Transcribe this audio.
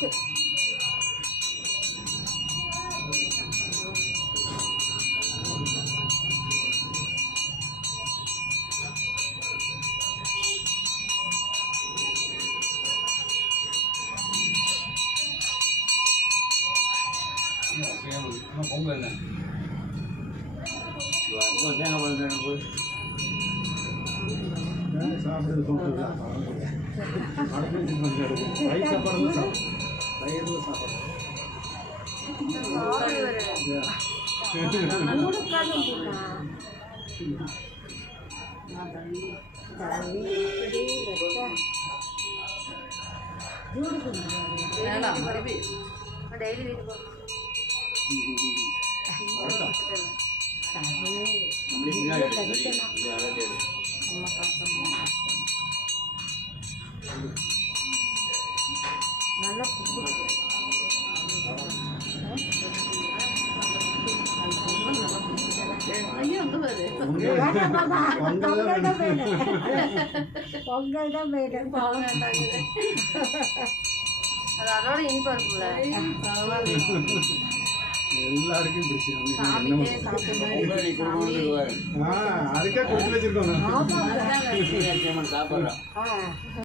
இருக்கு. பொங்கல் சாப்பிடுறது சாப்பாடு வயிறுல சாப்பாடு டெய்லி நல்லா பொங்கல் தான் வேணும். அது அதோட இனிப்பா இருக்குல்ல, எல்லாருக்கும் அதுக்கே கொடுத்து வச்சிருக்கோம். சாப்பிட்றோம்.